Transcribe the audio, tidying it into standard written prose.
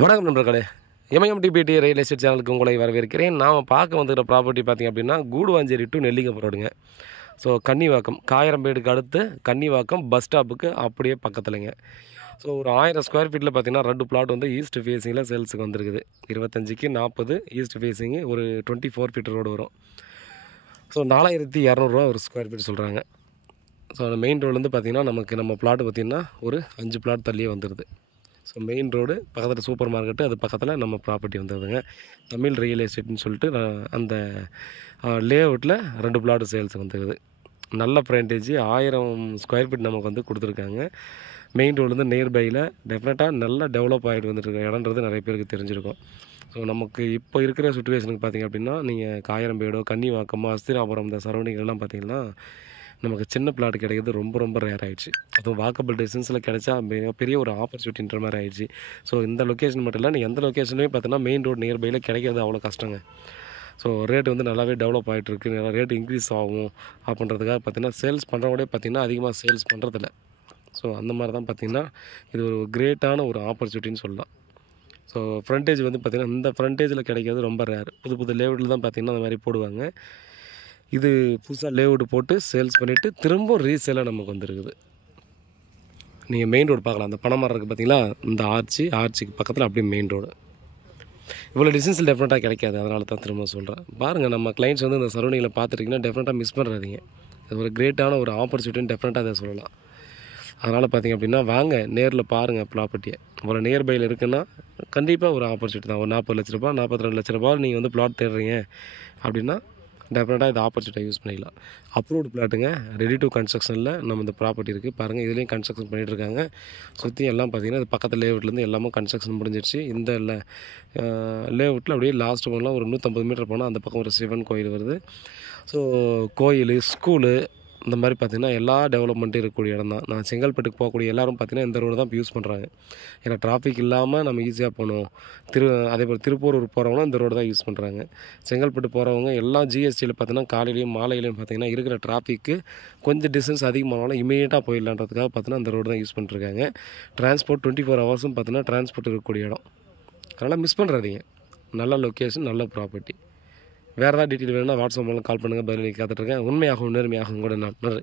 வணக்கம் நண்பர்களே, எம்எம்டிபிடி real estate சேனலுக்கு உங்களை வரவேற்கிறேன். நாம் பார்க்க வந்துக்கிற ப்ராப்பர்ட்டி பார்த்திங்க அப்படின்னா கூடுவாஞ்சேரி டு நெல்லிக்கப்புறோடுங்க. ஸோ கன்னிவாக்கம் காயரம்பேடுக்கு அடுத்து கன்னிவாக்கம் பஸ் ஸ்டாப்புக்கு அப்படியே பக்கத்துலங்க. ஸோ ஒரு 1000 ஸ்கொயர் ஃபீட்டில் பார்த்திங்கன்னா 2 பிளாட் வந்து ஈஸ்ட் ஃபேஸிங்கில் சேல்ஸுக்கு வந்துருக்குது. 25க்கு 40 ஈஸ்ட் ஃபேஸிங்கு ஒரு 24 ஃபீட் ரோடு வரும். ஸோ 4200 ஒரு ஸ்கொயர் ஃபீட் சொல்கிறாங்க. ஸோ அந்த மெயின் ரோட்லேருந்து பார்த்திங்கன்னா நம்ம பிளாட்டு பார்த்திங்கன்னா ஒரு 5 பிளாட் தள்ளியே வந்துடுது. ஸோ மெயின் ரோடு பக்கத்தில் சூப்பர் மார்க்கெட்டு, அது பக்கத்தில் நம்ம ப்ராப்பர்ட்டி வந்துடுதுங்க. தமிழ் ரியல் எஸ்டேட்னு சொல்லிட்டு அந்த லேஅவுட்டில் 2 பிளாட் சேல்ஸ் வந்துருக்குது. நல்ல ஃப்ரண்டேஜ் 1000 ஸ்கொயர் ஃபீட் நமக்கு வந்து கொடுத்துருக்காங்க. மெயின் ரோட்லேருந்து நியர்பையில் டெஃபினட்டாக நல்லா டெவலப் ஆகிட்டு வந்துட்டுருக்க இடன்றது நிறைய பேருக்கு தெரிஞ்சிருக்கும். ஸோ நமக்கு இப்போ இருக்கிற சுச்சுவேஷனுக்கு பார்த்திங்க அப்படின்னா நீங்கள் காயரம்பேடோ கன்னிவாக்கமோ அஸ்தினாபுரம் இந்த சரௌண்டிங்லாம் பார்த்திங்கன்னா நமக்கு சின்ன பிளாட் கிடைக்கிறது ரொம்ப ரொம்ப ரேர் ஆகிடுச்சு. அதுவும் வாக்கபிள் டிஸ்டன்ஸில் கிடைச்சா பெரிய ஒரு ஆப்பர்ச்சுனிட்டின்ற மாதிரி ஆகிடுச்சு. ஸோ இந்த லொக்கேஷன் மட்டும் இல்லை, நீங்கள் எந்த லொக்கேஷன்லேயே பார்த்தீங்கன்னா மெயின் ரோடு நியர்பையில் கிடைக்கிறது அவ்வளோ கஷ்டங்க. ஸோ ரேட் வந்து நல்லாவே டெவலப் ஆகிட்டுருக்கு, நல்லா ரேட் இன்க்ரீஸ் ஆகும் அப்படின்றதுக்காக பார்த்தீங்கன்னா சேல்ஸ் பண்ணுறவங்களே பார்த்திங்கன்னா அதிகமாக சேல்ஸ் பண்ணுறதில்ல. ஸோ அந்த மாதிரி தான் பார்த்திங்கன்னா இது ஒரு கிரேட்டான ஒரு ஆப்பர்ச்சுனிட்டின்னு சொல்லலாம். ஸோ ஃப்ரண்டேஜ் வந்து பார்த்திங்கன்னா இந்த ஃப்ரண்டேஜில் கிடைக்கிறது ரொம்ப ரேர். புது புது லேஅவுட்டில் தான் பார்த்திங்கன்னா அந்த மாதிரி போடுவாங்க. இது புதுசாக லேஅவுட் போட்டு சேல்ஸ் பண்ணிவிட்டு திரும்ப ரீசேலாக நமக்கு வந்துருக்குது. நீங்கள் மெயின் ரோடு பார்க்கலாம், அந்த பனைமரம் இருக்குது பார்த்தீங்களா, இந்த ஆர்ச்சிக்கு பக்கத்தில் அப்படியே மெயின் ரோடு. இவ்வளோ டிஸ்டன்ஸில் டெஃபினட்டாக கிடைக்காது, அதனால தான் திரும்ப சொல்கிறேன். பாருங்கள், நம்ம கிளைண்ட்ஸ் வந்து இந்த சரௌண்டிங்கில் பார்த்துட்டிங்கன்னா டெஃபினட்டாக மிஸ் பண்ணுறாதீங்க. இது ஒரு கிரேட்டான ஒரு ஆப்பர்ச்சுனிட்டின்னு டெஃபினட்டாக அதை சொல்லலாம். அதனால் பார்த்திங்க அப்படின்னா வாங்க நேரில் பாருங்கள் ப்ராப்பர்ட்டியை. ஒரு நியர்பையில் இருக்குன்னா கண்டிப்பாக ஒரு ஆப்பர்ச்சுனிட்டி தான். ஒரு 40 லட்ச ரூபா 42 லட்ச ரூபா நீங்கள் வந்து பிளாட் தேடுறீங்க அப்படின்னா டெஃபினட்டாக இது ஆப்பர்ச்சுனிட்டியாக யூஸ் பண்ணிக்கலாம். அப்ரூவ்டு பிளாட்டுங்க, ரெடி டு கன்ஸ்ட்ரக்ஷனில் நம்ம இந்த ப்ராப்பர்ட்டி இருக்குது. பாருங்கள், இதுலேயும் கன்ஸ்ட்ரக்ஷன் பண்ணிகிட்ருக்காங்க. சுற்றி எல்லாம் பார்த்திங்கன்னா இது பக்கத்தில் லேஅவுட்லேருந்து எல்லாமே கன்ஸ்ட்ரக்ஷன் முடிஞ்சிடுச்சு. இந்த லேஅவுட்டில் அப்படியே லாஸ்ட் போனால் ஒரு 150 மீட்டர் போனால் அந்த பக்கம் ஒரு சிவன் கோயில் வருது. ஸோ கோயில், ஸ்கூலு இந்த மாதிரி பார்த்திங்கன்னா எல்லா டெவலப்மெண்ட்டும் இருக்கக்கூடிய இடம் தான். நான் செங்கல்பட்டுக்கு போகக்கூடிய எல்லோரும் பார்த்திங்கன்னா இந்த ரோடு தான் இப்போ யூஸ் பண்ணுறாங்க. ஏன்னா டிராஃபிக் இல்லாமல் நம்ம ஈஸியாக போகணும். அதேபோல் திருப்பூர் போகிறவங்களும் இந்த ரோடு தான் யூஸ் பண்ணுறாங்க. செங்கல்பட்டு போகிறவங்க எல்லாம் ஜிஎஸ்டியில் பார்த்திங்கன்னா காலையிலையும் மாலையிலையும் பார்த்திங்கன்னா இருக்கிற டிராஃபிக்கு கொஞ்சம் டிஸ்டன்ஸ் அதிகமானாலும் இமீடியட்டாக போயிடலான்றதுக்காக பார்த்திங்கன்னா இந்த ரோடு தான் யூஸ் பண்ணிருக்காங்க. டிரான்ஸ்போர்ட் 24 ஹவர்ஸும் பார்த்திங்கன்னா டிரான்ஸ்போர்ட் இருக்கக்கூடிய இடம். அதனால் மிஸ் பண்ணுறாதீங்க. நல்ல லொக்கேஷன், நல்ல ப்ராப்பர்ட்டி. வேறு ஏதாவது டீட்டெயில் வேணும்னா வாட்ஸ்அப் மூலம் கால் பண்ணுங்கள், பதிலளிக்க காத்துட்ருக்கேன். உண்மையாகவும் நேர்மையாகவும் கூட நான் நன்றி.